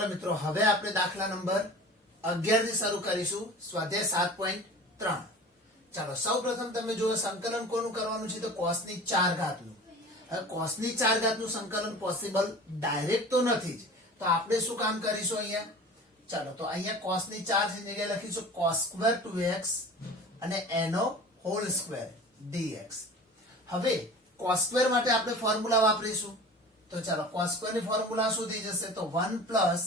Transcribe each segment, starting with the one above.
ચાલો મિત્રો હવે આપણે દાખલા નંબર 11 થી શરૂ કરીશું સ્વાધ્યાય 7.3. ચાલો સૌપ્રથમ તમે જુઓ સંકલન કોનું કરવાનું છે તો cos ની 4 ઘાતનું. હવે cos ની 4 ઘાતનું સંકલન પોસિબલ ડાયરેક્ટ તો નથી જ, તો આપણે શું કામ કરીશું અહીંયા? ચાલો તો અહીંયા cos ની 4 ની જગ્યાએ લખીશું cos સ્ક્વેર 2x અને એનો હોલ સ્ક્વેર dx. હવે cos સ્ક્વેર માટે આપણે ફોર્મ્યુલા વાપરીશું. તો ચાલો cos સ્ક્વેર ની ફોર્મ્યુલા શું થઈ જશે તો 1 પ્લસ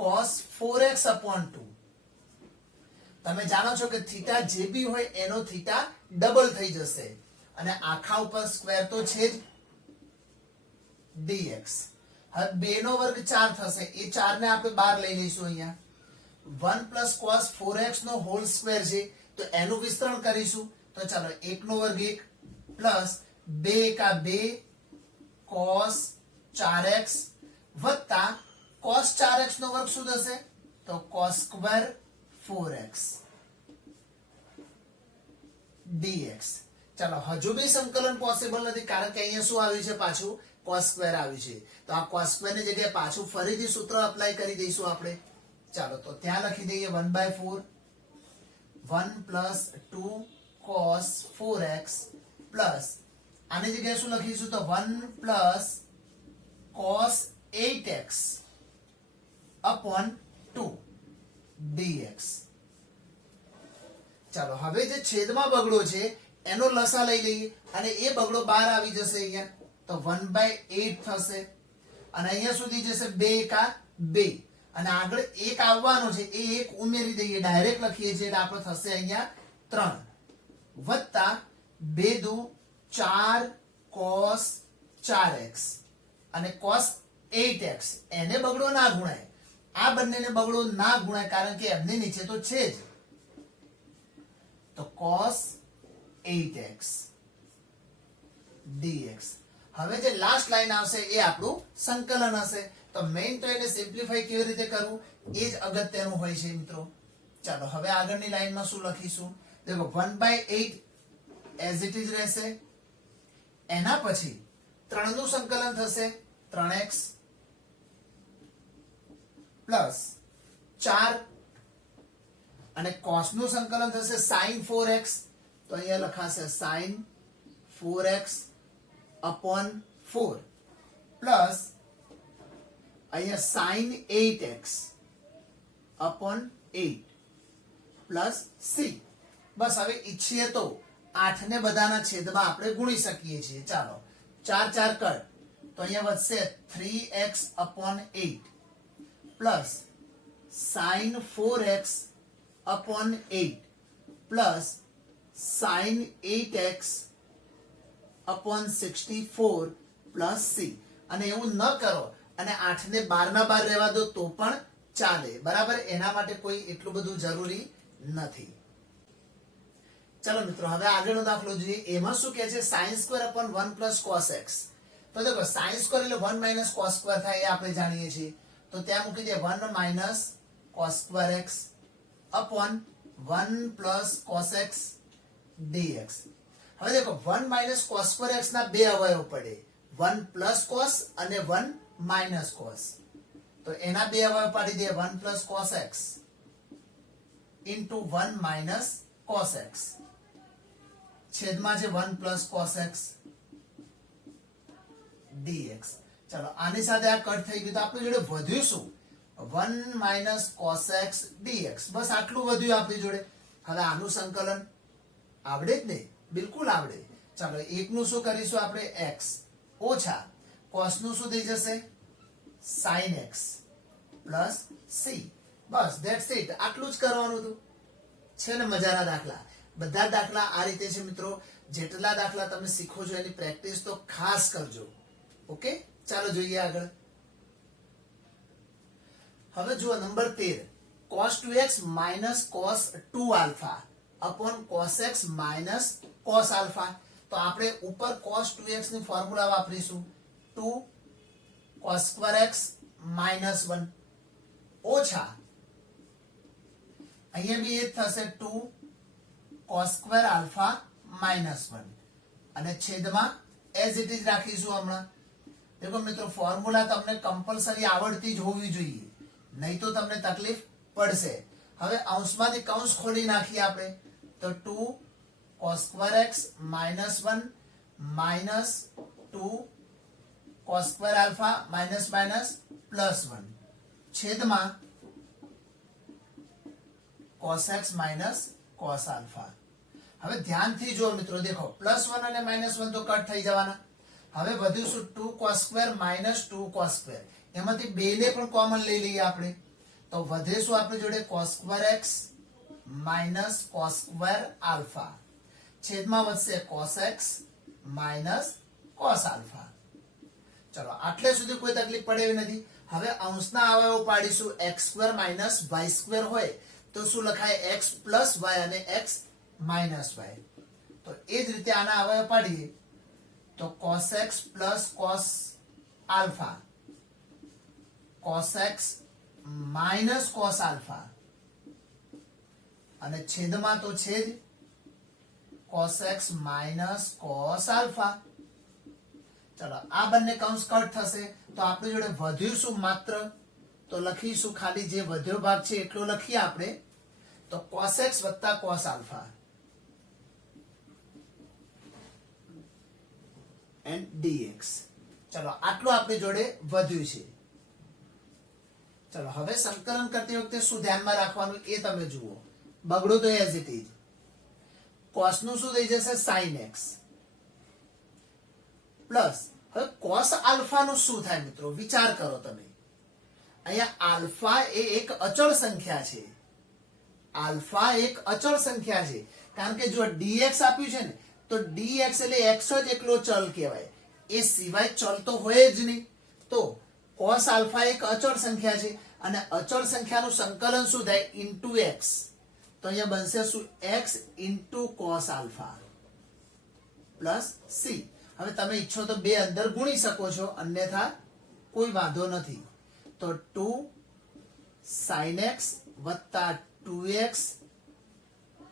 cos 4x upon 2. તમે જાણો છો કે થીટા જે બી હોય એનો થીટા ડબલ થઈ જશે અને આખા ઉપર સ્ક્વેર તો છે જ dx. હવે 2 નો વર્ગ 4 થશે, એ 4 ને આપણે બહાર લઈ લઈશું. અહીંયા 1 પ્લસ cos 4x નો હોલ સ્ક્વેર છે તો એનું વિસ્તરણ કરીશું. તો ચાલો 1 નો વર્ગ 1 પ્લસ 2 એકા 2 cos 4x વત્તા cos 4x નો વર્ગ શું થશે તો cos સ્ક્વેર 4x dx. ચાલો હજુ બી સંકલન પોસિબલ નથી કારણ કે અહીંયા શું આવ્યું છે પાછું cos સ્ક્વેર આવ્યું છે. તો આ cos સ્ક્વેર ની જગ્યાએ પાછું ફરીથી સૂત્ર અપ્લાય કરી દઈશું આપણે. ચાલો તો ત્યાં લખી દઈએ 1/4 1 પ્લસ 2 cos 4x પ્લસ આની જગ્યાએ શું લખીશું તો 1 plus cos 8x upon 2 dx. ચાલો હવે જે છેદમાં બગડો છે એનો લસા લઈ લઈએ અને એ બગડો બહાર આવી જશે. અહીંયા તો 1/8 થશે અને અહીંયા સુધી જશે 2 એકા 2 અને આગળ 1 આવવાનો છે એ 1 ઉમેરી દઈએ, ડાયરેક્ટ લખીએ છીએ એટલે આપણો થશે અહીંયા 3 વત્તા 2 દુ 4 cos 4x અને cos 8x. એને બગડો ના ગુણાય, આ બંનેને બગડો ના ગુણાય કારણ કે એમની નીચે તો છે જ. તો cos 8x dx. હવે જે લાસ્ટ લાઈન આવશે એ આપણું સંકલન હશે. તો મેઈન તો એને સિમ્પ્લિફાઈ કેવી રીતે કરવું એ જ અગત્યનું હોય છે મિત્રો. ચાલો હવે આગળની લાઈનમાં શું લખીશું દેખો 1/8 એઝ ઇટ ઇઝ રહેશે. એના પછી 3 નું સંકલન થશે 3x પ્લસ 4 અને cos નું સંકલન થશે sin 4x. તો અહીંયા લખાશે sin 4x upon 4 પ્લસ અહીંયા sin 8x upon 8 plus c. બસ હવે ઈચ્છીએ તો 8 ને બધાના છેદમાં આપણે ગુણી શકીએ છીએ. ચાલો 4 4 કટ તો અહીંયા વધશે 3x upon 8 plus sin 4x upon 8 plus sin 8x upon 64 plus c. અને એવું ન કરો અને 8 ને 12 ના 12 રહેવા દો તો પણ ચાલે, બરાબર. એના માટે કોઈ એટલું બધું જરૂરી નથી. ચલો મિત્રો હવે આગળનો દાખલો જોઈએ. એમાં શું કહે છે sin square upon 1 plus cos x. તો દેખો sin સ્ક્વેર એટલે 1 minus cos સ્ક્વેર થાય એ આપણે જાણીએ છીએ. તો ત્યાં મૂકી દે 1 minus cos square x upon 1 plus cos x dx. હવે દેખો 1 minus cos સ્ક્વેર x ના બે અવયવ પડે, 1 plus cos અને 1 minus cos. તો એના બે અવયવ પાડી દે 1 plus cos x into 1 minus cos x છેદમાં છે 1 plus cos x dx. ચાલો આની સાથે આ કટ થઈ ગયું તો આપણી જોડે વધ્યું શું 1 minus cos x dx. બસ આટલું વધ્યું આપણી જોડે. હવે આનું સંકલન આવડે જ ને? બિલકુલ આવડે. ચાલો એકનું શું કરીશું આપણે x ઓછા cos નું શું થઈ જશે sin x plus c. Bus that's it. આટલું જ કરવાનું હતું. છે ને મજાના દાખલા? બધા દાખલા આ રીતે છે મિત્રો. જેટલા દાખલા તમે શીખો છો એની પ્રેક્ટિસ તો ખાસ કરજો. ઓકે ચાલો જોઈએ આગળ. હવે જુઓ number 13 cos 2x minus cos 2 alpha upon cos x minus cos alpha. તો આપણે ઉપર cos 2x ની ફોર્મ્યુલા વાપરીશું 2 cos square x minus 1 ઓછા અહીંયા બી એ થશે 2 cos square alpha minus 1 અને છેદમાં એઝ ઇટ ઇઝ રાખીશું હમણાં देखो मित्रों फॉर्म्युला તમને કમ્પલસરી આવડતી જ હોવી જોઈએ, નહીં તો તમને તકલીફ પડશે. હવે અંશમાંથી કૌંસ ખોલી નાખીએ આપણે, તો 2 cos square x minus 1 minus 2 cos square alpha minus minus plus 1 છેદમાં cos x minus cos alpha. હવે ધ્યાનથી જો મિત્રો, દેખો +1 અને -1 તો કટ થઈ જવાના. હવે વધ્યું શું 2 cos square minus 2 cos square, એમાંથી બે ને પણ કોમન લઈ લઈએ આપણે, તો વધે શું આપણી જોડે cos square x minus cos square alpha છેદમાં વધશે cos x minus cos alpha. ચલો આટલે સુધી કોઈ તકલીફ પડે એવી નથી. હવે અંશના અવયવો પાડીશું. x² minus y² હોય તો શું લખાય x plus y અને x minus y. તો એ જ રીતે આના અવયવ પાડીએ તો cos x plus cos alpha, cos x minus cos alpha અને છેદમાં તો છેદ cos x minus cos alpha. ચલો આ બંને કૌંસ કટ થશે તો આપણી જોડે વધ્યું શું માત્ર, તો લખીશું ખાલી જે વધ્યો ભાગ છે એટલો લખીએ આપણે, તો cos x વત્તા cos alpha and dx. ચલો આટલું આપણી જોડે વધ્યું છે. ચલો હવે સંકલન કરતી વખતે શું ધ્યાનમાં રાખવાનું એ તમે જુઓ. બગડું તો એઝ ઇટ ઇઝ. cos નું શું થઈ જશે sin x પ્લસ, હવે cos આલ્ફા નું શું થાય મિત્રો, વિચાર કરો તમે. અહીંયા આલ્ફા એ એક અચળ સંખ્યા છે. આલ્ફા એક અચળ સંખ્યા છે કારણ કે જો dx આપ્યું છે ને તો dx એટલે x જ એકલો ચલ કહેવાય, એ સિવાય ચલ તો હોય જ નહીં. તો cos આલ્ફા એક અચળ સંખ્યા છે અને અચળ સંખ્યાનું સંકલન શું થાય ઇન્ટુ x, તો અહીંયા બનશે શું x into cos alpha plus c. હવે તમે ઈચ્છો તો બે અંદર ગુણી શકો છો, અન્યથા કોઈ વાંધો નથી. તો 2 sin x વત્તા 2x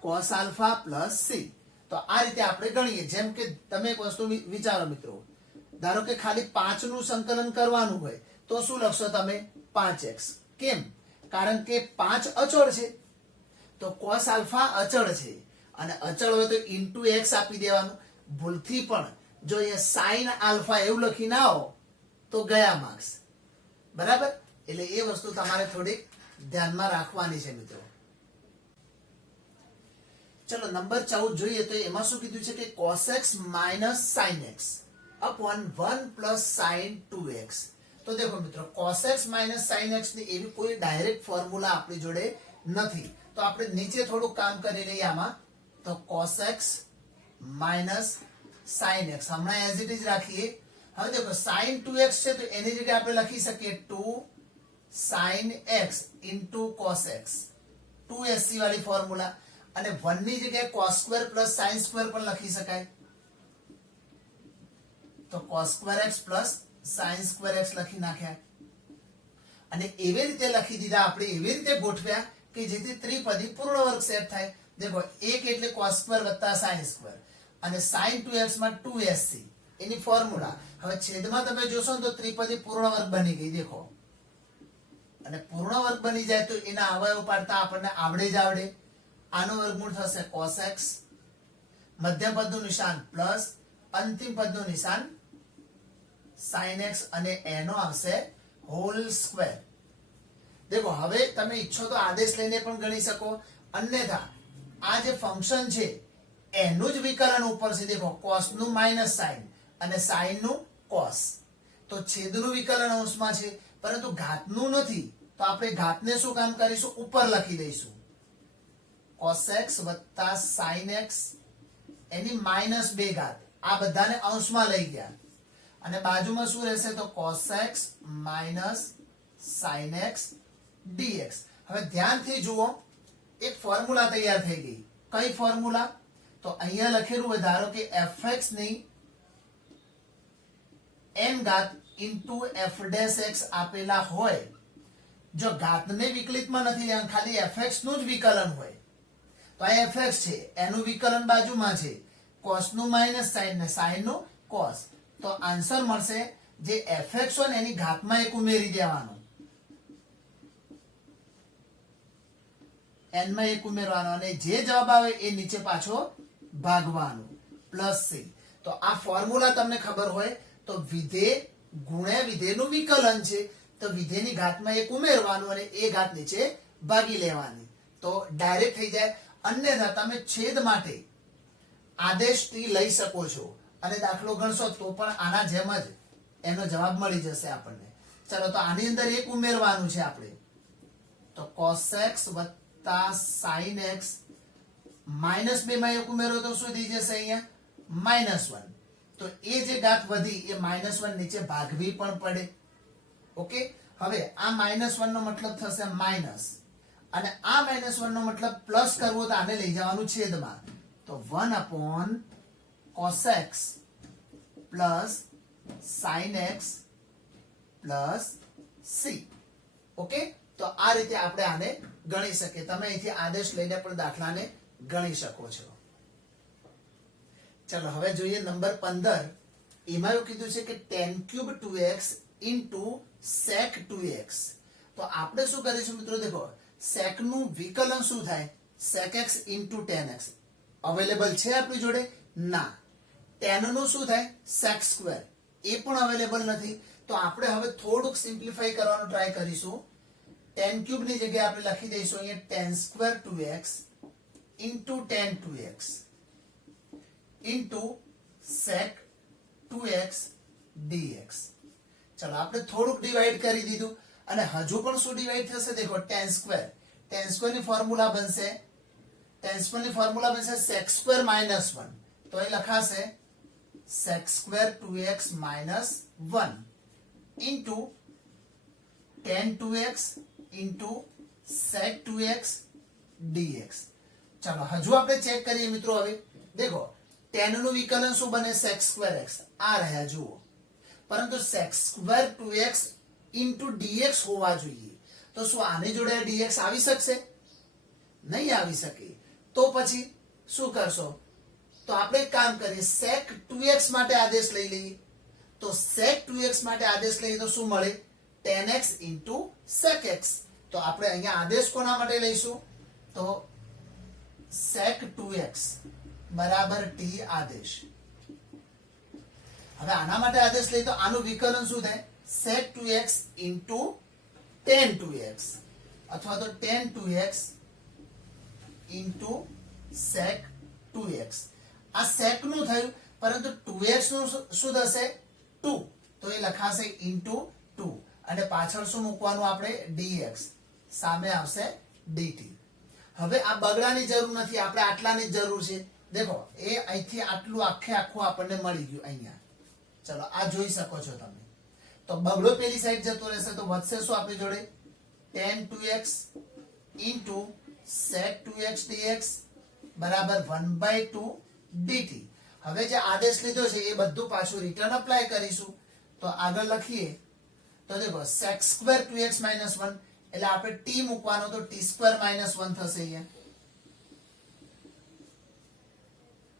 cos alpha plus c. તો આ રીતે આપણે ગણીએ. જેમ કે તમે એક વસ્તુ વિચારો મિત્રો, ધારો કે ખાલી 5 નું સંકલન કરવાનું હોય તો શું લખશો તમે 5x. કેમ? કારણ કે 5 અચળ છે, તો cos આલ્ફા અચળ છે અને અચળ હોય તો ઇન્ટુ x આપી દેવાનું. ભૂલથી પણ જો એ sin આલ્ફા એવું લખી ના આવો તો ગયા માર્ક્સ. બરાબર? એટલે એ વસ્તુ તમારે થોડીક ધ્યાનમાં રાખવાની છે મિત્રો. ચલો નંબર 14 જોઈએ તો એમાં શું કીધું છે કે cos x minus sin x upon 1 plus sin 2x. તો દેખો મિત્રો cos x minus sin x ની એવી કોઈ ડાયરેક્ટ ફોર્મ્યુલા આપણી જોડે નથી, તો આપણે નીચે થોડું કામ કરી લઈએ આમાં. તો cos x minus sin x હમણાં એઝ ઇટ ઇઝ રાખીએ. હવે દેખો sin 2x છે તો એની જગ્યાએ આપણે લખી શકીએ 2 sin x into cos x, 2sc વાળી ફોર્મ્યુલા. અને 1 ની જગ્યાએ cos square plus sin square પણ લખી શકાય, તો cos square x plus sin square x લખી નાખ્યા. અને એવી રીતે લખી દીધા આપણે, એવી રીતે ગોઠવ્યા કે જેથી ત્રિપદી પૂર્ણ વર્ગ સેટ થાય. દેખો 1 એટલે cos સ્ક્વેર વત્તા sin સ્ક્વેર અને sin 2x માં 2sc એની ફોર્મ્યુલા. હવે છેદમાં તમે જોશો ને તો ત્રિપદી પૂર્ણ વર્ગ બની ગઈ. દેખો, અને પૂર્ણ વર્ગ બની જાય તો એના અવયવ પાડતા આપણને આવડે જ આવડે. આનું વર્ગમૂળ થશે cos x, મધ્યમ પદનું નિશાન પ્લસ, અંતિમ પદનું નિશાન sin x અને એનો આવશે હોલ સ્ક્વેર. દેખો હવે તમે ઈચ્છો તો આદેશ લઈને પણ ગણી શકો, અન્યથા આ જે ફંક્શન છે એનું જ વિકલન ઉપર છે. દેખો cos નું માઇનસ sin અને sin નું cos, તો છેદનું વિકલન અંશમાં છે પરંતુ ઘાતનું નથી, તો આપણે ઘાતને શું કામ કરીશું ઉપર લખી દઈશું. cos x વત્તા sin x એની માઇનસ 2 ઘાત, આ બધાને અંશમાં લઈ ગયા અને બાજુમાં શું રહેશે તો cos x minus sin x dx. હવે ધ્યાનથી જુઓ, એક ફોર્મ્યુલા તૈયાર થઈ ગઈ. કઈ ફોર્મ્યુલા? તો અહીંયા લખેલું હોય ધારો કે fx ની n ઘાત ઇન્ટુ f dash x આપેલા હોય, જો ઘાતને વિકલિતમાં નથી લેવાનું, ખાલી fx નું જ વિકલન હોય તો આ fx છે, એનું વિકલન બાજુમાં છે, cos નું માઇનસ sin ને sin નું cos. તો આન્સર મળશે જે fx હોય ને એની ઘાતમાં એક ઉમેરી દેવાનું, n માં એક ઉમેરવાનો અને જે જવાબ આવે એ નીચે પાછો ભાગવાનું પ્લસ c. તો આ ફોર્મ્યુલા તમને ખબર હોય તો વિધેય ગુણ્યા વિધેયનું વિકલન છે, તો વિધેયની ઘાતમાં એક ઉમેરવાનું અને એ ઘાત નીચે ભાગી લેવાની, તો ડાયરેક્ટ થઈ જાય. અન્યથા તમે છેદ માટે આદેશ ટી લઈ શકો છો અને દાખલો ગણશો તો પણ આના જેમ જ એનો જવાબ મળી જશે આપણને. ચલો તો આની અંદર એક ઉમેરવાનું છે આપણે, તો cos x વત્તા sin x માઇનસ 2 માં એક ઉમેરો તો શું થઈ જશે અહીંયા -1. તો એ જે ઘાત વધી એ -1 નીચે ભાગવી પણ પડે. ઓકે, હવે આ -1 નો મતલબ થશે માઇનસ અને આ -1 નો મતલબ પ્લસ કરવો તો આને લઈ જવાનું છેદમાં, તો 1 cos x plus sin x plus c. Okay, તો આ રીતે આપણે આને ગણી શકીએ. તમે અહીંથી આદેશ લઈને પણ દાખલાને ગણી શકો છો. ચલો હવે જોઈએ નંબર 15. એમાં એવું કીધું છે કે tan cube 2x into sec 2x. તો આપણે શું કરીશું મિત્રો, દેખો sec નું વિકલન શું થાય, sec x into tan x available છે આપણી જોડે ના. tan નું શું થાય sec સ્ક્વેર, એ પણ અવેલેબલ નથી. તો આપણે હવે થોડુંક સિમ્પ્લિફાઈ કરવાનો ટ્રાય કરીશું. tan cube ની જગ્યાએ આપણે લખી દઈશું અહીંયા tan square 2x into tan 2x into sec 2x dx. ચલો આપણે થોડુંક ડિવાઈડ કરી દીધું અને હજુ પણ શું ડિવાઈડ થશે, દેખો tan સ્ક્વેર ની ફોર્મ્યુલા બનશે, sec સ્ક્વેર -1. તો એ લખાશે sec square 2x -1 into tan 2x into sec 2x dx. ચાલો હજુ આપણે ચેક કરીએ મિત્રો. હવે દેખો tan નું વિકલન શું બને, sec સ્ક્વેર x આ રહ્યા જુઓ, પરંતુ sec square 2x into dx હોવા જોઈએ. તો શું આની જોડે dx આવી શકશે, નહીં આવી શકે. તો પછી શું કરશો, તો આપણે એક કામ કરીએ, sec 2x માટે આદેશ લઈ લઈએ. તો sec 2x માટે આદેશ લઈએ તો શું મળે, tan x into sec x. તો આપણે અહીંયા આદેશ કોના માટે લઈશું, તો sec 2x બરાબર t આદેશ. હવે આના માટે આદેશ લઈએ તો આનું વિકલન શું થાય, sec 2x into tan 2x અથવા તો tan 2x into sec 2x. આ sec નું થયું, પરંતુ 2x નું શું થશે 2, તો એ લખાશે into 2 અને પાછળ શું મૂકવાનું આપણે dx, સામે આવશે dt. હવે આ બગડાની જરૂર નથી, આપણે આટલાની જ જરૂર છે. દેખો એ અહીંથી આટલું આખું આપણને મળી ગયું અહીંયા. ચલો આ જોઈ શકો છો તમે. તો બગડો પેલી સાઈડ જતો રહેશે તો વધશે શું આપણી જોડે, tan 2x into sec 2x dx બરાબર 1/2 dt. હવે જે આદેશ લીધો છે એ બધું પાછું રિટર્ન અપ્લાય કરીશું. તો આગળ લખીએ તો દેખો sec સ્ક્વેર 2x -1 એટલે આપણે t મૂકવાનો, તો t સ્ક્વેર -1 થશે અહીંયા.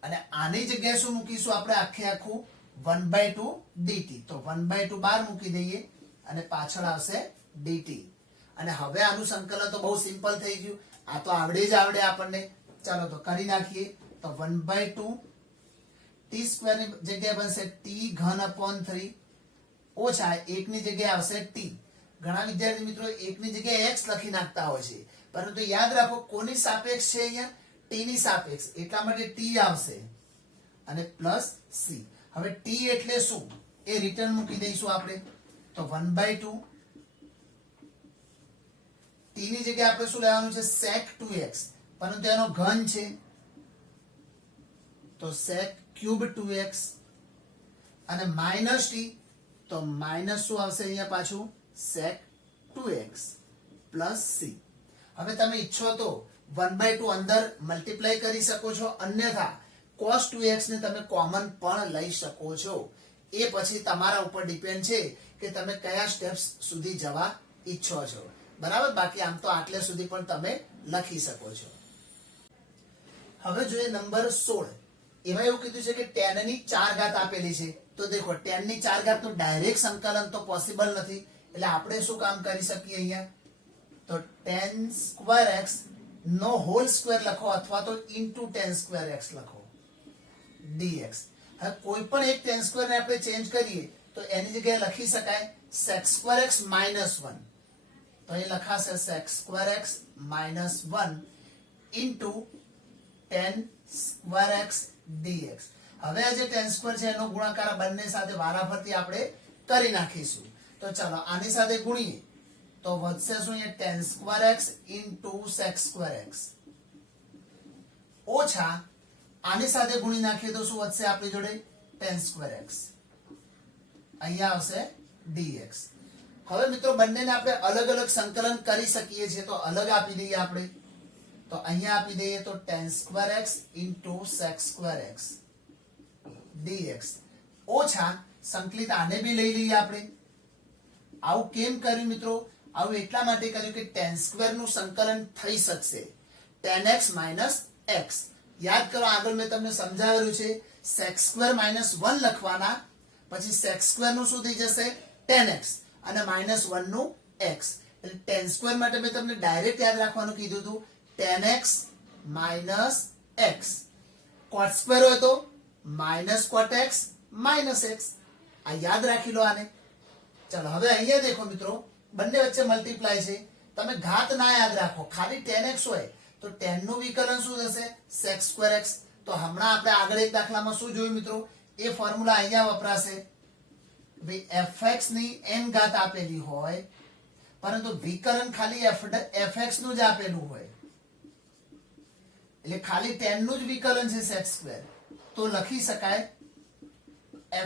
અને આની જગ્યાએ શું મૂકીશું આપણે, આખું 1/2 dt. તો 1/2 બહાર મૂકી દઈએ અને પાછળ આવશે dt. અને હવે આનું સંકલન તો બહુ સિમ્પલ થઈ ગયું, આ તો આવડે જ આવડે આપણને. ચાલો તો કરી નાખીએ. તો 1/2 t સ્ક્વેર ની જગ્યાએ બનશે t ઘન upon 3 ઓછા 1 ની જગ્યાએ આવશે t. ઘણા વિદ્યાર્થી મિત્રો 1 ની જગ્યાએ x લખી નાખતા હોય છે, પરંતુ યાદ રાખો કોની સાપેક્ષ છે અહીંયા, t ની સાપેક્ષ, એટલા માટે t આવશે અને પ્લસ c. હવે t એટલે શું એ રિટર્ન મૂકી દઈશું આપણે. તો 1/2 t ની જગ્યાએ આપણે શું લેવાનું છે, sec 2x, પરંતુ એનો ઘન છે તો sec cube 2x અને માઇનસ t, તો માઇનસ શું આવશે અહીંયા પાછું sec 2x પ્લસ c. હવે તમે ઈચ્છો તો 1/2 અંદર મલ્ટીપ્લાય કરી શકો છો, અન્યથા cos 2x ને તમે કોમન પણ લઈ શકો છો. એ પછી તમારા ઉપર ડિપેન્ડ છે કે તમે કયા સ્ટેપ્સ સુધી જવા ઈચ્છો છો, બરાબર. બાકી આમ તો આટલે સુધી પણ તમે લખી શકો છો. હવે જોઈએ નંબર 16. એમાં એવું કીધું છે કે tan ની 4 ઘાત આપેલી છે, તો દેખો 10 ની 4 ઘાત નું ડાયરેક્ટ સંકલન તો પોસિબલ નથી, એટલે આપણે શું કામ કરી શકીએ અહીંયા, તો 10 સ્ક્વેર એક્સ નો હોલ સ્ક્વેર લખો અથવા તો ઇન્ટુ 10 સ્ક્વેર એક્સ લખો dx. હવે કોઈ પણ એક 10 સ્ક્વેર ને આપણે ચેન્જ કરીએ તો એની જગ્યાએ લખી શકાય sec સ્ક્વેર એક્સ માઇનસ 1, તો એ લખાશે sec square x minus 1 into 10 square x dx. હવે આ જે 10 સ્ક્વેર છે એનો ગુણાકાર આ બંને સાથે વારાફરતી આપણે કરી નાખીશું. તો ચાલો આની સાથે ગુણીએ તો વધશે શું, અહીંયા 10 square x into sec square x ઓછા આની સાથે ગુણી નાખીએ તો શું વધશે આપણી જોડે 10 સ્ક્વેર એક્સ, અહીંયા આવશે dx. હવે મિત્રો બંનેને આપણે અલગ અલગ સંકલન કરી શકીએ છીએ, તો અલગ આપી દઈએ આપણે, તો અહીંયા આપી દઈએ તો 10 square x into sec square x dx ઓછા સંકલિત આને બી લઈ લઈએ આપણે. આવું કેમ કર્યું મિત્રો, આવું એટલા માટે કર્યું કે 10 સ્ક્વેર નું સંકલન થઈ શકશે 10x માઇનસ x. યાદ કરો આગળ મેં તમને સમજાવેલું છે sec સ્ક્વેર માઇનસ 1 લખવાના, પછી sec સ્ક્વેર નું શું થઈ જશે 10x અને માઇનસ 1 નું x. એટલે 10 સ્ક્વેર માટે મેં તમને ડાયરેક્ટ યાદ રાખવાનું કીધું હતું 10x minus x. cot square હોય તો minus cot x minus x. આ યાદ રાખી લો આને. ચલો હવે અહીંયા દેખો મિત્રો બંને વચ્ચે મલ્ટીપ્લાય છે, તમે ઘાત ના યાદ રાખો, ખાલી 10x હોય તો 10 નું વિકલન શું થશે sec સ્ક્વેર x. તો હમણાં આપણે આગળ એક દાખલામાં શું જોયું મિત્રો, એ ફોર્મ્યુલા અહીંયા વપરાશે. ભાઈ fx ની n ઘાત આપેલી હોય પરંતુ વિકલન ખાલી fx નું જ આપેલું હોય, એટલે ખાલી 10 નું જ વિકલન છે sec સ્ક્વેર, તો લખી શકાય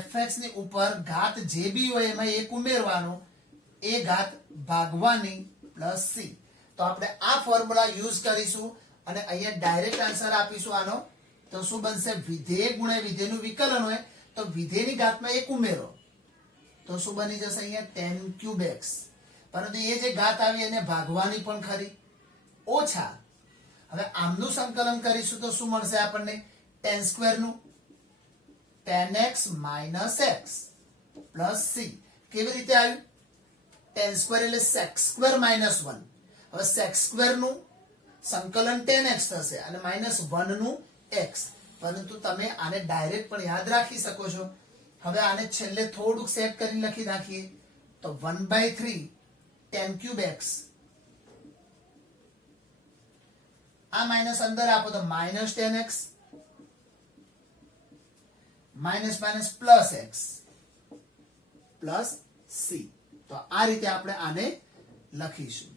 fx ની ઉપર ઘાત જે બી હોય એમાં એક ઉમેરવાનો, એ ઘાત ભાગવાની પ્લસ c. તો આપણે આ ફોર્મ્યુલા યુઝ કરીશું અને અહીંયા ડાયરેક્ટ આન્સર આપીશું આનો. તો શું બનશે, વિધેય ગુણ્યા વિધેયનું વિકલન હોય તો વિધેયની ઘાતમાં એક ઉમેરો તો શું બની જશે અહીંયા 10 ક્યુબ x, પરંતુ એ જે ઘાત આવી એને ભાગવાની પણ ખરી, ઓછા હવે આમનું સંકલન કરીશું તો શું મળશે આપણને 10 સ્ક્વેર નું 10x minus x plus c. કેવી રીતે આવ્યું, 10 સ્ક્વેર એટલે sec સ્ક્વેર માઇનસ 1. હવે sec સ્ક્વેર નું સંકલન 10x થશે અને માઇનસ 1 નું x, પરંતુ તમે આને ડાયરેક્ટ પણ યાદ રાખી શકો છો. હવે આને છેલ્લે થોડુંક સેટ કરી લખી નાખીએ તો 1/3 10 ક્યુબ x, આ માઇનસ અંદર આપો તો minus 10x minus minus plus x plus c. તો આ રીતે આપણે આને લખીશું.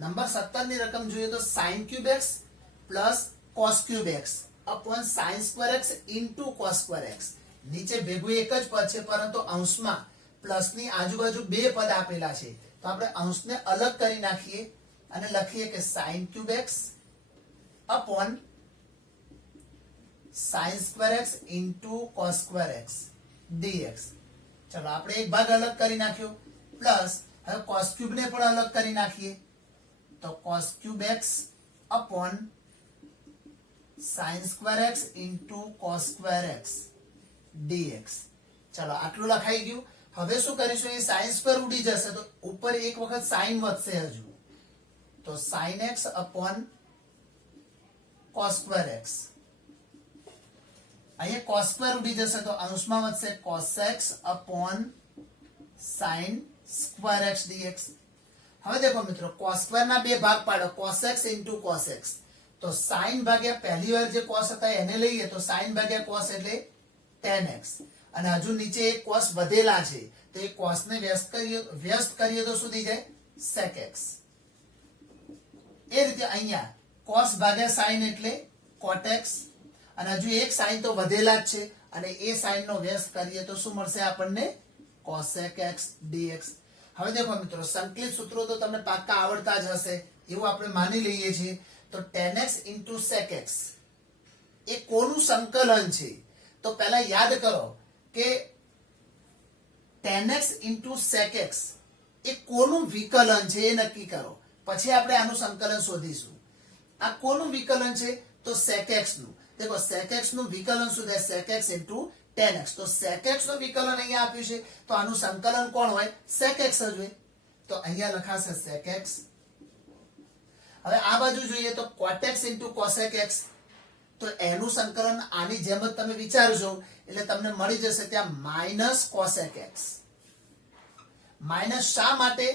નંબર 17 ની રકમ જોઈએ તો sin cube x plus cos cube x upon sin square x into cos square x. નીચે ભેગું એક જ પદ છે પરંતુ અંશમાં પ્લસ ની આજુબાજુ બે પદ આપેલા છે, તો આપણે અંશને અલગ કરી નાખીએ અને લખીએ કે sin cube x upon sin square x into cos square x dx. ચલો આપણે એક ભાગ અલગ કરી નાખ્યો, પ્લસ હવે cos ક્યુબ ને પણ અલગ કરી નાખીએ તો cos cube x upon sin square x into cos square x dx. ચલો આટલું લખાઈ ગયું. હવે શું કરીશું, એ sin સ્ક્વેર ઉડી જશે તો ઉપર એક વખત sin વધશે હજુ, તો sin x upon cos square x. અહીંયા cos સ્ક્વેર ઉડી જશે તો અંશમાં વધશે cos x upon sin square x dx. હવે દેખો મિત્રો cos સ્ક્વેર ના બે ભાગ પાડો, cos x into cos x. તો sin ભાગ્યા પહેલી વાર જે cos હતા એને લઈએ તો sin ભાગ્યા cos એટલે 10x, અને હજુ નીચે એક cos વધેલા છે તો એ cos ને વ્યસ્ત કરીએ તો શું થઈ જાય sec x. એ રીતે અહીંયા cos ભાગ્યા sin એટલે cot x, અને હજુ એક sin તો વધેલા જ છે અને એ sin નો વ્યસ્ત કરીએ તો શું મળશે આપણને cosec x dx. હવે દેખો મિત્રો સંકલિત સૂત્રો તો તમને પાક્કા આવડતા જ હશે એવું આપણે માની લઈએ છીએ. તો 10x into sec x એ કોનું સંકલન છે, તો પહેલા યાદ કરો કે 10x into sec x એ કોનું વિકલન છે એ નક્કી કરો, પછી આપણે આનું સંકલન શોધીશું. આ કોનું વિકલન છે તો sec x નું. देखो sec x નું વિકલન શું થાય sec x into tan x તો sec x નું વિકલન અહીંયા આપ્યું છે તો આનું સંકલન કોણ હોય sec x જ હોય તો અહીંયા લખાશે sec x હવે આ બાજુ જોઈએ તો cot x into cosec x તો એનું સંકલન આની જેમ જ તમે વિચારજો એટલે તમને મળી જશે ત્યાં માઈનસ cosec x માઈનસ શા માટે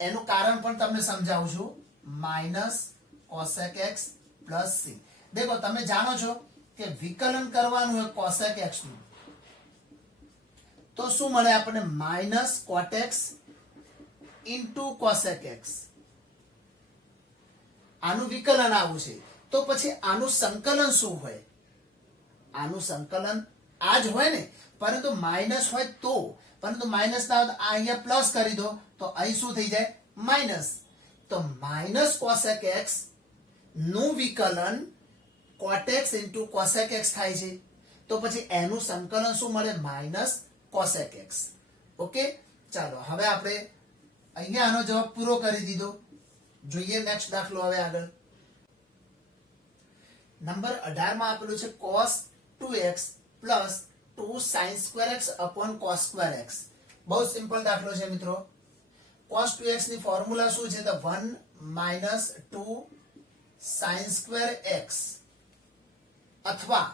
એનું કારણ પણ તમને સમજાવું છું minus cosec x plus c देखो તમે જાણો છો કે વિકલન કરવાનું હોય cosec x નું તો શું મળે આપણને minus cot x into cosec x આનું વિકલન આવું છે તો પછી આનું સંકલન શું હોય આનું સંકલન આ જ હોય ને પરંતુ માઈનસ હોય તો પરંતુ માઈનસ ના હોય તો આ અહીંયા પ્લસ કરી દો તો અહીં શું થઈ જાય માઈનસ તો માઈનસ cosec x નું વિકલન cot x into cosec x થાય છે તો પછી એનું સંકલન શું મળે માઈનસ cosec x ઓકે ચાલો હવે આપણે અહીંયા આનો જવાબ પૂરો કરી દીધો જોઈએ નેક્સ્ટ દાખલો હવે આગળ નંબર 18 માં આપેલું છે cos 2x plus 2 sin square x upon cos square x બહુ સિમ્પલ દાખલો છે મિત્રો cos 2x ની ફોર્મ્યુલા શું છે તો 1 minus 2 sin square x અથવા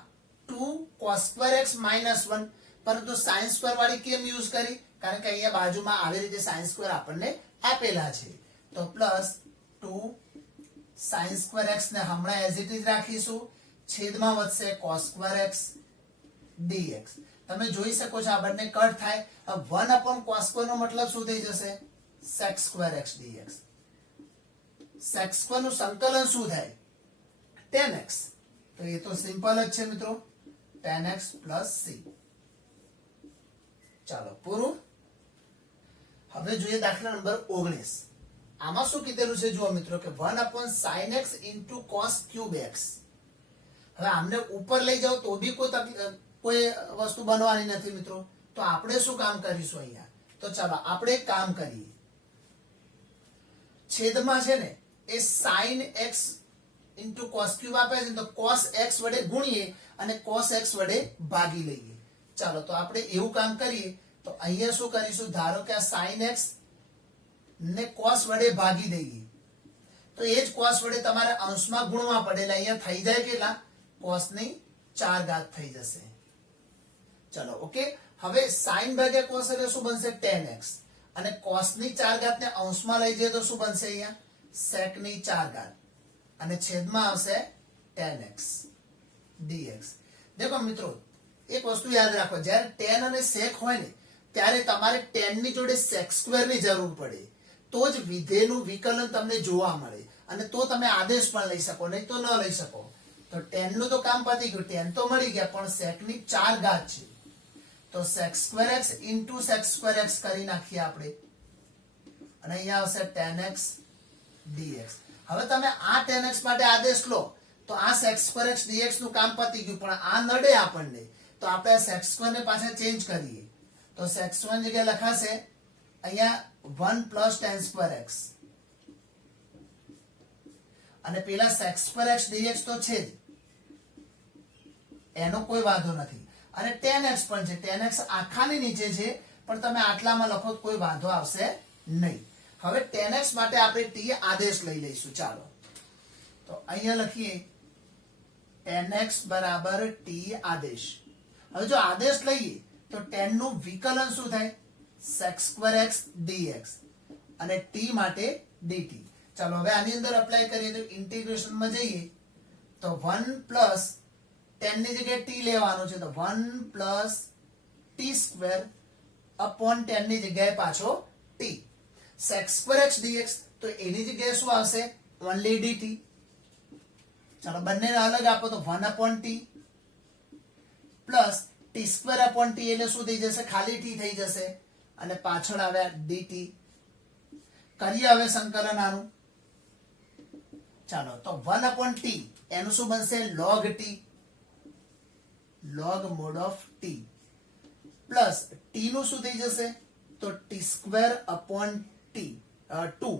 2 cos square x minus 1 પરંતુ sin square વાળી કેમ યુઝ કરી કારણ કે અહીંયા બાજુમાં આવી રીતે sin square આપણને આપેલા છે તો પ્લસ 2 sin square x ને હમણાં એઝ ઇટ ઇઝ રાખીશું છેદમાં વધશે cos square x dx તમે જોઈ શકો છો આ બંને કટ થાય હવે 1 upon cos square નો મતલબ શું થઈ જશે sec square x dx sec square નું સંકલન શું થાય tan x તો એ તો સિમ્પલ જ છે મિત્રો tan x plus c ચાલો પૂરું હવે જોઈએ દાખલા નંબર 19 આમાં શું કીધેલું છે જુઓ મિત્રો કે 1 upon sin x into cos cube x હવે આમને ઉપર લઈ જાઓ તો બી કોઈ વસ્તુ બનવાની નથી મિત્રો તો આપણે શું કામ કરીશું અહીંયા તો ચાલો આપણે એક કામ કરીએ છેદમાં છે ને એ sin x into cos cube આપે છે તો cos x વડે ગુણીએ અને cos x વડે ભાગી લઈએ ચાલો તો આપણે એવું કામ કરીએ તો અહીંયા શું કરીશું ધારો કે આ sin x ને cos વડે ભાગી દઈએ તો એ જ cos વડે તમારે અંશમાં ગુણવા પડે એટલે અહીંયા થઈ જાય કેટલા cos ની 4 ઘાત થઈ જશે ચલો ઓકે હવે sin ભાગ્યા cos એટલે શું બનશે tan x અને cos ની 4 ઘાત ને અંશમાં લઈ જઈએ તો શું બનશે અહીંયા sec ની 4 ઘાત અને છેદમાં આવશે tan x dx देखो મિત્રો એક વસ્તુ યાદ રાખો જ્યારે tan અને sec હોય ને ત્યારે તમારે tan ની જોડે sec સ્ક્વેર ની જરૂર પડે તો જ વિધેયનું વિકલન તમને જોવા મળે અને તો તમે આદેશ પણ લઈ શકો નહીં તો ન લઈ શકો તો tan નું તો કામ પતી ગયું tan તો મળી ગયા પણ sec ની 4 ઘાત છે તો sec square x into sec square x કરી નાખીએ આપણે અને અહીંયા આવશે tan x dx હવે તમે આ tan x માટે આદેશ લો તો આ sec square x dx નું કામ પતી ગયું પણ આ નડે આપણને તો આપણે આ sec square ને પાછા ચેન્જ કરીએ તો sec square ની જગ્યાએ લખાશે અહીંયા 1 plus tan square x અને પેલા sec square x dx તો છે જ એનો કોઈ વાંધો નથી અને tan x પણ છે tan x આખાની નીચે છે પણ તમે આટલામાં લખો તો કોઈ વાંધો આવશે નહીં હવે tan x માટે આપણે t આદેશ લઈ લઈશું ચાલો તો અહીંયા લખીએ tan x બરાબર t આદેશ હવે જો આદેશ લઈએ તો tan નું વિકલન શું થાય sec square x dx અને t માટે dt ચાલો હવે આની અંદર એપ્લાય કરીએ તો ઇન્ટિગ્રેશન માં જઈએ તો 1 plus tan ની જગ્યાએ t લેવાનો છે તો 1 plus t square upon tan ની જગ્યાએ પાછો t sec square x dx તો એની જગ્યાએ શું આવશે only dt ચાલો બંનેને અલગ આપો તો 1 upon t plus t square upon t એટલે શું થઈ જશે ખાલી t થઈ જશે અને પાછળ આવ્યા dt કરીએ હવે સંકલન આનું ચાલો તો 1 upon t એનું શું બનશે log t log mod of t plus t નું શું થઈ જશે તો t square upon t 2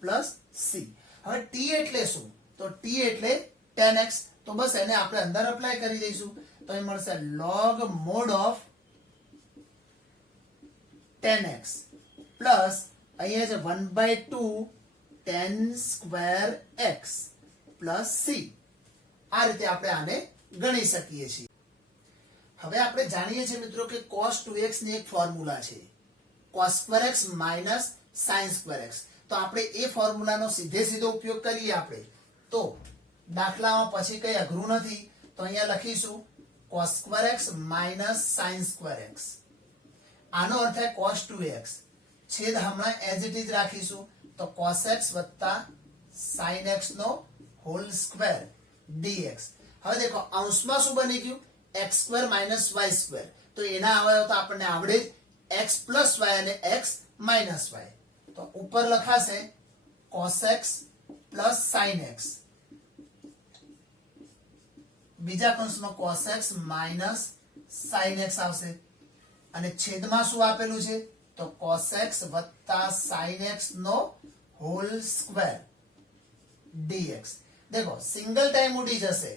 plus c હવે t એટલે શું તો t એટલે 10x, તો બસ એને આપણે અંદર અપ્લાય કરી દઈશું તો એ મળશે log mod of 10x plus અહીંયા છે 1/2 10 સ્ક્વેર x પ્લસ c. આ રીતે આપણે આને ગણી શકીએ છીએ. હવે આપણે જાણીએ છીએ મિત્રો કે cos 2x ની એક ફોર્મ્યુલા છે cos square x minus sin square x. તો આપણે એ ફોર્મ્યુલાનો સીધો ઉપયોગ કરીએ આપણે તો દાખલામાં પછી કઈ અઘરું નથી. તો અહીંયા લખીશું cos square x minus sin square x. આનો અર્થ છે cos 2x છેદ હમણાં એઝ ઇટ ઇઝ રાખીશું તો cos x વત્તા sin x નો હોલ સ્ક્વેર dx. હવે દેખો અંશમાં શું બની ગયું x square minus y square. તો એના અવયવ તો આપણને આવડે જ x પ્લસ વાય અને x માઇનસ વાય. તો ઉપર લખાશે cos x plus sin x, બીજા કૌંસમાં cos x minus sin x આવશે અને છેદમાં શું આપેલું છે તો cos x વત્તા sin x નો હોલ સ્ક્વેર dx. देखो सिंगल टाइम उड़ी जैसे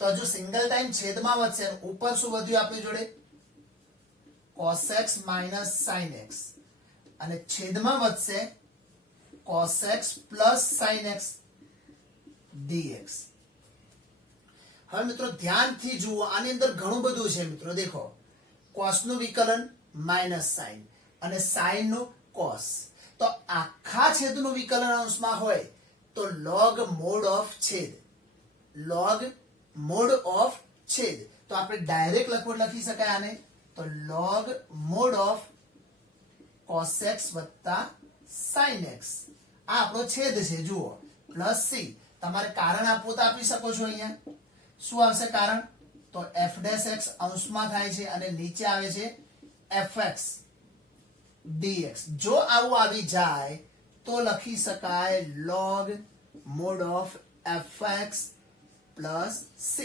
तो जो सिंगल टाइम छेद में વધશે ઉપર શું વધ્યું આપણી જોડે cos x minus sin x અને છેદમાં વધશે cos x plus sin x dx. હવે મિત્રો ધ્યાનથી જુઓ આની અંદર ઘણું બધું છે મિત્રો. દેખો cos નું વિકલન માઇનસ sin અને sin નું cos. તો આખા છેદનું વિકલન અંશમાં હોય તો log mod of છેદ log mod of છેદ. તો આપણે ડાયરેક્ટ લખી શકાય આને તો log mod of cos x વત્તા sin x. આ આપણો છેદ છે જુઓ પ્લસ c. તમારે કારણ આપવું તો આપી શકો છો. અહીંયા શું આવશે કારણ તો f dash x અંશમાં થાય છે અને નીચે આવે છે fx dx. જો આવું આવી જાય તો લખી શકાય log mod of fx plus c.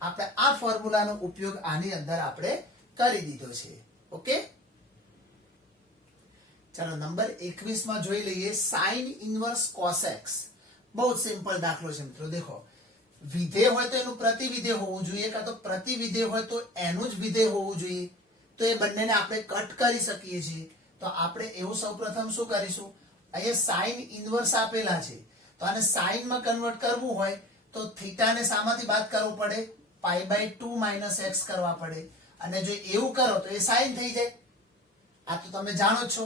આપણે આ ફોર્મ્યુલાનો ઉપયોગ આની અંદર આપણે કરી દીધો છે. ઓકે ચાલો નંબર 21 માં જોઈ લઈએ sin inverse cos x. બહુ સિમ્પલ દાખલો છે મિત્રો. દેખો વિધેય હોય તો એનું પ્રતિવિધેય હોવું જોઈએ કાં તો પ્રતિવિધેય હોય તો એનું જ વિધેય હોવું જોઈએ. તો એ બંનેને આપણે કટ કરી શકીએ છીએ. તો આપણે એવું સૌપ્રથમ શું કરીશું અહીંયા sin ઇન્વર્સ આપેલા છે તો આને sin માં કન્વર્ટ કરવું હોય તો થીટા ને સામાંથી બાદ કરવું પડે π/2 - x કરવા પડે અને જો એવું કરો તો એ sin થઈ જાય. આ તો તમે જાણો છો.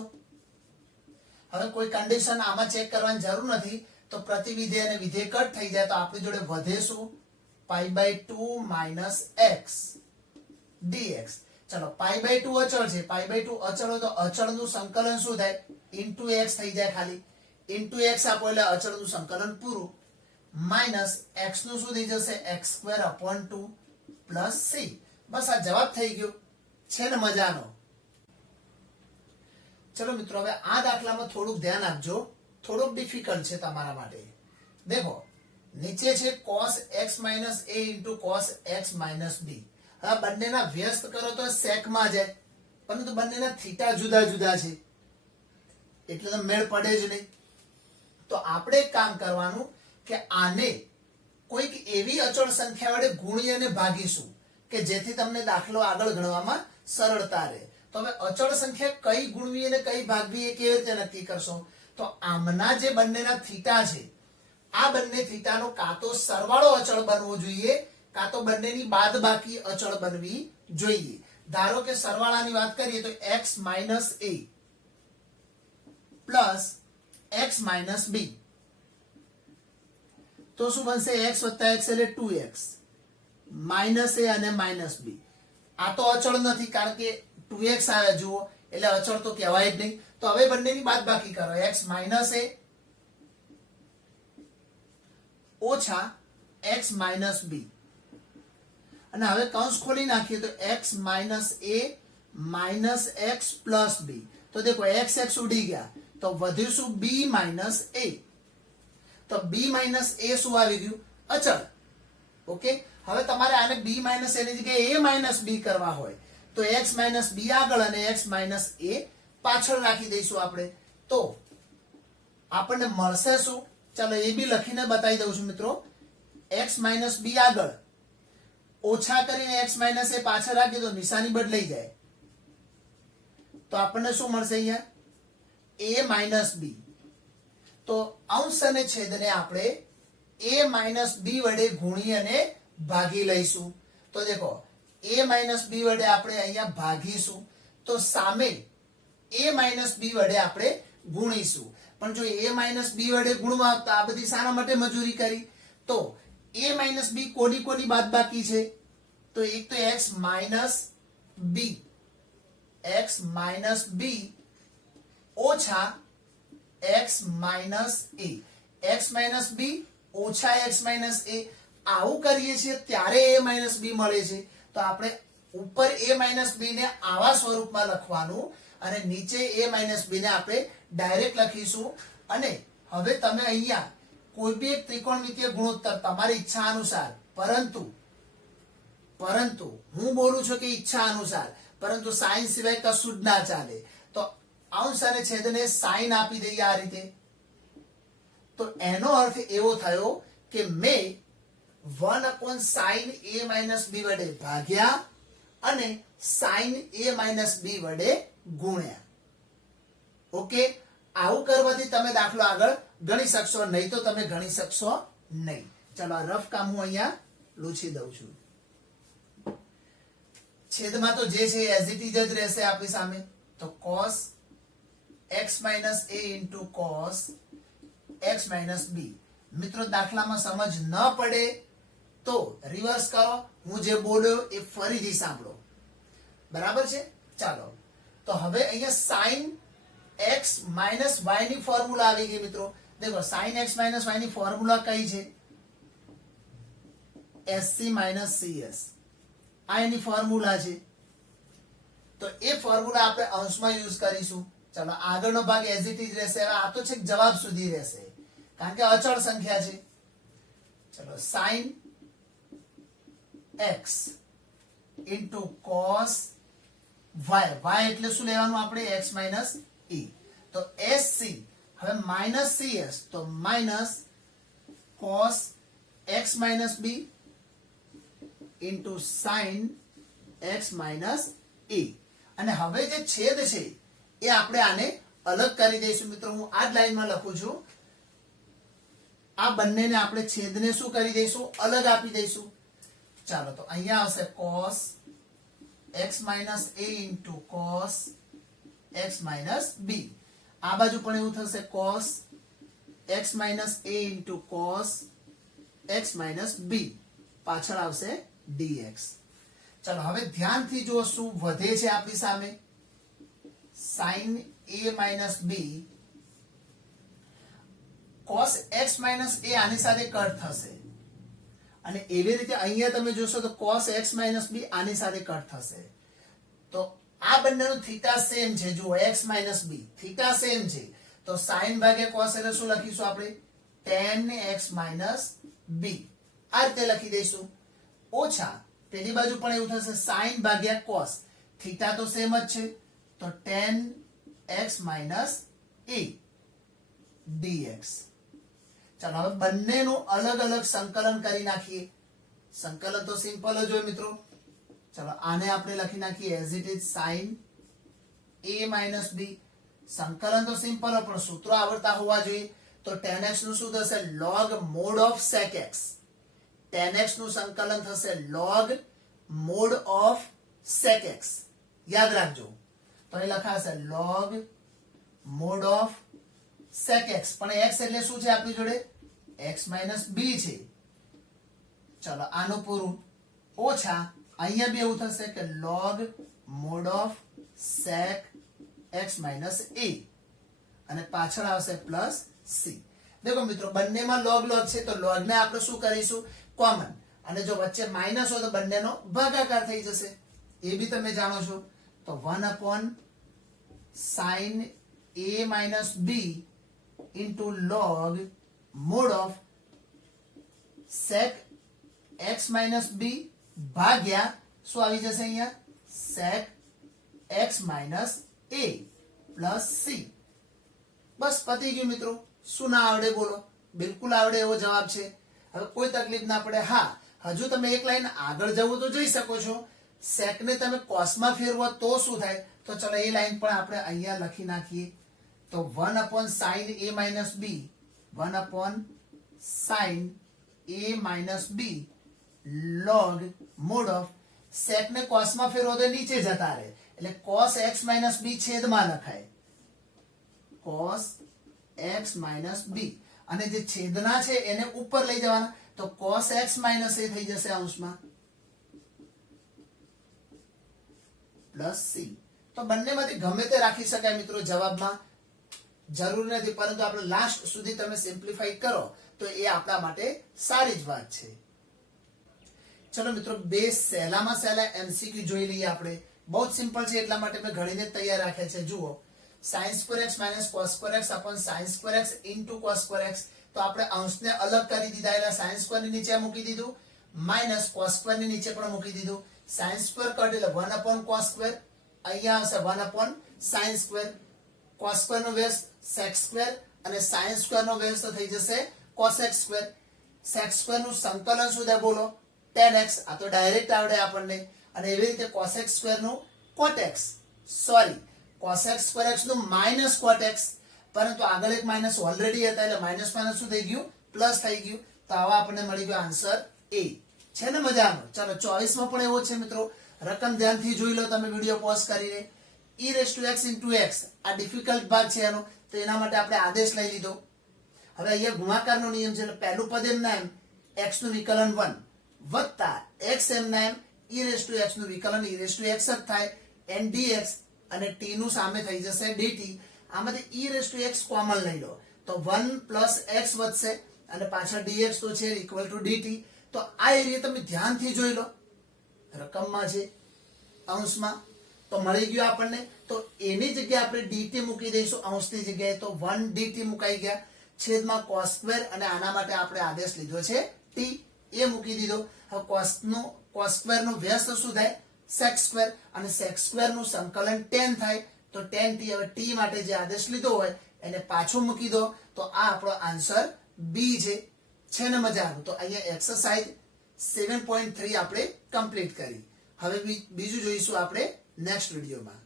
હવે કોઈ કન્ડિશન આમાં ચેક કરવાની જરૂર નથી. તો પ્રતિવિધેય અને વિધેય કટ થઈ જાય તો આપણી જોડે વધે શું π/2 - x dx. चलो π/2 અચળ છે. π/2 અચળ હોય તો અચળનું સંકલન શું થાય ઇન્ટુ x થઈ જાય. ખાલી ઇન્ટુ x આપો એટલે અચળનું સંકલન પૂરું માઇનસ x નું શું થઈ જશે x²/2 પ્લસ c. બસ આ જવાબ થઈ ગયો છે ને મજાનો. ચલો મિત્રો હવે આ દાખલામાં થોડુંક ધ્યાન આપજો. થોડુંક ડિફિકલ્ટ છે તમારા માટે. દેખો નીચે છે cos x - a into cos x - b. આ બંનેના વ્યસ્ત કરો તો sec માં જાય પરંતુ બંનેના થીટા જુદા જુદા છે એટલે તો મેળ પડે જ નહીં. તો આપણે એક કામ કરવાનું કે આને કોઈક એવી અચળ સંખ્યા વડે ગુણી અને ભાગીશું કે જેથી તમને દાખલો આગળ ગણવામાં સરળતા રહે. તો હવે અચળ સંખ્યા કઈ ગુણવી અને કઈ ભાગવી એ કેવી રીતે નક્કી કરશો તો આમના જે બંનેના થીટા છે આ બંને થીટાનો કાં તો સરવાળો અચળ બનવો જોઈએ કાં તો બંનેની બાદબાકી અચળ બનવી જોઈએ. ધારો કે સરવાળાની વાત કરીએ તો x - a plus x - b. તો શું બનશે x વત્તા x એટલે 2x માઇનસ a અને માઇનસ b. આ તો અચળ નથી કારણ કે 2x આવે જુઓ એટલે અચળ તો કહેવાય જ નહીં. તો હવે બંનેની બાદબાકી કરો x - a ઓછા x - b અને હવે કૌંસ ખોલી નાખીએ તો x - a minus x plus b. તો દેખો x ઉડી ગયા તો વધ્યું શું b minus a. તો b minus a શું આવી ગયું અચળ. ઓકે હવે તમારે આને b minus a ની જગ્યાએ a minus b કરવા હોય તો x minus b આગળ અને x minus a પાછળ રાખી દઈશું આપણે. તો આપણને મળશે શું ચાલો એ બી લખીને બતાવી દઉં છું મિત્રો. x માઇનસ બી આગળ ઓછા કરીને x માઇનસ એ પાછળ રાખીએ તો નિશાની બદલાઈ જાય, તો આપણને શું મળશે અહીંયા a માઇનસ બી. તો અંશ અને છેદને આપણે a માઇનસ બી વડે ગુણી અને ભાગી લઈશું. તો દેખો a માઇનસ બી વડે આપણે અહીંયા ભાગીશું તો સામે a માઇનસ બી વડે આપણે ગુણીશું. પણ જો a માઇનસ બી વડે ગુણવા તો આ બધી શાના માટે મજૂરી કરી? તો a માઇનસ બી કોની કોની બાદબાકી છે? તો એક તો x minus b, x minus b ઓછા x minus a, x minus b ઓછા x માઇનસ a. આવું કરીએ છીએ ત્યારે a માઇનસ બી મળે છે. તો આપણે ઉપર a માઇનસ બી ને આવા સ્વરૂપમાં લખવાનું અને નીચે a માઇનસ બી ને આપણે ડાયરેક્ટ લખીશું. અને હવે તમે અહીંયા કોઈ બી એક ત્રિકોણમિતીય ગુણોત્તર તમારી ઈચ્છા અનુસાર, પરંતુ હું બોલું છું કે ઈચ્છા અનુસાર, પરંતુ સાઈન સિવાય કશું જ ના ચાલે. તો અંશ અને છેદને સાઈન આપી દઈએ આ રીતે. તો એનો અર્થ એવો થયો કે મેં 1 સાઈન a માઇનસ બી વડે ભાગ્યા અને સાઈન a માઇનસ બી વડે ગુણ્યા. ઓકે, આવું કરવાથી તમે દાખલો આગળ ગણી શકશો, નહીં તો તમે ગણી શકશો નહીં. ચલો આ રફ કામ હું અહીંયા લૂછી દઉં છું. છેદમાં તો જે છે એઝ ઇટ ઇઝ જ રહેશે આપણી સામે. તો cos x minus a into cos x minus b. મિત્રો દાખલામાં સમજ ન પડે તો રિવર્સ કરો, હું જે બોલ્યો એ ફરીથી સાંભળો. બરાબર છે? ચાલો તો હવે અહીંયા sin x માઇનસ y ની ફોર્મ્યુલા આવી ગઈ મિત્રો. દેખો sin x માઇનસ y ની ફોર્મ્યુલા કઈ છે? sc minus cs. આ એની ફોર્મ્યુલા છે. તો એ ફોર્મ્યુલા આપણે અંશમાં યુઝ કરીશું. ચાલો આગળનો ભાગ એઝ ઇટ ઇઝ રહેશે. હવે આ તો છેક જવાબ સુધી રહેશે કારણ કે અચળ સંખ્યા છે. ચલો sin x into cos y, y એટલે શું લેવાનું આપણે? x minus e. તો sc હવે માઇનસ cs, તો minus cos x minus b into sin x minus e. અને હવે જે છેદ છે એ આપણે આને અલગ કરી દઈશું. મિત્રો હું આ જ લાઈનમાં લખું છું. આ બંનેને આપણે છેદને શું કરી દઈશું? અલગ આપી દઈશું. ચાલો તો અહીંયા આવશે cos x minus a into cos x minus b. આ બાજુ પણ એવું થશે cos x minus a into cos x minus b. પાછળ આવશે dx. ચાલો હવે ધ્યાનથી જો શું વધે છે આપણી સામે? sin a minus b cos x minus a આની સાથે કટ થશે અને એવી રીતે અહીંયા તમે જોશો તો cos x માઇનસ b આની સાથે કટ થશે. તો આ બંનેનું થીટા સેમ છે. જો x minus b theta same છે તો sin ભાગ્યા cos એટલે શું લખીશું આપણે? tan x minus b. આ રીતે લખી દઈશું. ઓછા પેલી બાજુ પણ એવું થશે sin ભાગ્યા cos. થીટા તો સેમ જ છે તો tan x minus a dx. ચાલો હવે બંનેનું અલગ અલગ સંકલન કરી નાખીએ. સંકલન તો સિમ્પલ જ હોય મિત્રો. ચાલો આને આપણે લખી નાખીએ as it is sin a minus b. સંકલન તો સિમ્પલ હોય પણ સૂત્રો આવડતા હોવા જોઈએ. તો tan x નું શું થશે? log mod of sec x. tan x નું સંકલન થશે log mod of sec x. યાદ રાખજો. તો અહીં લખાશે log mod of sec x. પણ x એટલે શું છે આપણી જોડે? x માઇનસ b છે. ચલો આનું પૂરું. ઓછા અહીંયા બી એવું થશે કે log mod of sec x minus a અને પાછળ આવશે પ્લસ c. દેખો મિત્રો બંનેમાં log log છે તો log ને આપણે શું કરીશું? કોમન. અને જો વચ્ચે માઇનસ હોય તો બંનેનો ભાગાકાર થઈ જશે. એ બી તમે જાણો છો. તો 1 upon sin a minus b into log mod of sec x minus b ભાગ્યા શું આવી જશે અહીંયા? sec x minus a plus c. બસ પતી ગયું મિત્રો. શું ના આવડે બોલો? બિલકુલ આવડે એવો જવાબ છે. હવે કોઈ તકલીફ ના પડે. હા, હજુ તમે એક લાઈન આગળ જવું તો જઈ શકો છો. sec ને તમે cos માં ફેરવો તો શું થાય? તો ચલો એ લાઈન પણ આપણે અહીંયા લખી નાખીએ. તો 1 sin a minus b 1 sin a minus b log mod of sec ને cos માં ફેરવો તો નીચે જતા રહે એટલે cos x minus b છેદમાં લખાય. cos x minus b અને જે છેદના છે એને ઉપર લઈ જવાના તો cos x minus a થઈ જશે અંશમાં પ્લસ c. તો બંનેમાંથી ગમે તે રાખી શકાય મિત્રો જવાબમાં, જરૂર નથી, પરંતુ આપણે લાસ્ટ સુધી તમે સિમ્પ્લિફાઈ કરો તો એ આપણા માટે સારી જ વાત છે. ચલો મિત્રો, બે સહેલામાં સહેલા MCQ જોઈ લઈએ આપણે. બહુ જ સિમ્પલ છે એટલા માટે મેં ઘડીને તૈયાર રાખ્યા છે. જુઓ, sin square x minus cos square x upon sin square x into cos square x. તો આપણે અંશને અલગ કરી દીધા એટલે sin square ની નીચે મૂકી દીધું, માઇનસ cos square ની નીચે પણ મૂકી દીધું. sin square કટ એટલે 1 upon cos square, અહીંયા આવશે 1 upon sin square. cos square નો વ્યસ્ત sec square અને sin square નો વ્યસ્ત થઈ જશે cosec square. sec square નું સંકલન શું થાય બોલો? tan x. આ તો ડાયરેક્ટ આવડે આપણને. અને એવી રીતે cosec square નું cot x, sorry cosec square x નું minus cot x, પરંતુ આગળ એક માઇનસ ઓલરેડી હતા એટલે માઇનસ માઇનસ શું થઈ ગયું? પ્લસ થઈ ગયું. તો આવા આપણને મળી ગયો આન્સર A. છે ને મજાનો? ચાલો 24 માં પણ એવો છે મિત્રો. રકમ ધ્યાનથી જોઈ લો તમે વિડિયો પોઝ કરીને. e raised to x into x આ ડિફિકલ્ટ ભાગ છે એનો, તો એના માટે આપણે આદેશ લઈ લીધો. હવે અહીંયા ગુણાકારનો નિયમ છે એટલે પહેલું પદ એમના એમ x નું વિકલન 1 વત્તા x એમના એમ e raised to x નું વિકલન e raised to x જ થાય n dx અને t નું સામે થઈ જશે dt. આમાંથી e raised to x common લઈ લો તો 1 plus x વધશે અને પાછળ dx તો છે ઇક્વલ ટુ dt. તો આ એરિયા તમે ધ્યાનથી જોઈ લો, રકમમાં છે અંશમાં, તો મળી ગયું આપણને. તો એની જગ્યાએ આપણે dt મૂકી દઈશું અંશની જગ્યાએ, તો 1 dt મુકાઈ ગયા છેદમાં cos સ્ક્વેર અને આના માટે આપણે આદેશ લીધો છે t, એ મૂકી દીધો. હવે cos સ્ક્વેર નો વ્યસ્ત શું થાય? sec સ્ક્વેર, અને sec સ્ક્વેર નું સંકલન tan થાય તો tan t. હવે t માટે જે આદેશ લીધો હોય એને પાછું મૂકી દો તો આ આપણો આન્સર B છે ને મજા આવે. તો અહીંયા એક્સરસાઇઝ 7.3 આપણે કમ્પ્લીટ કરી. હવે બીજું જોઈશું આપણે નેક્સ્ટ વિડીયોમાં.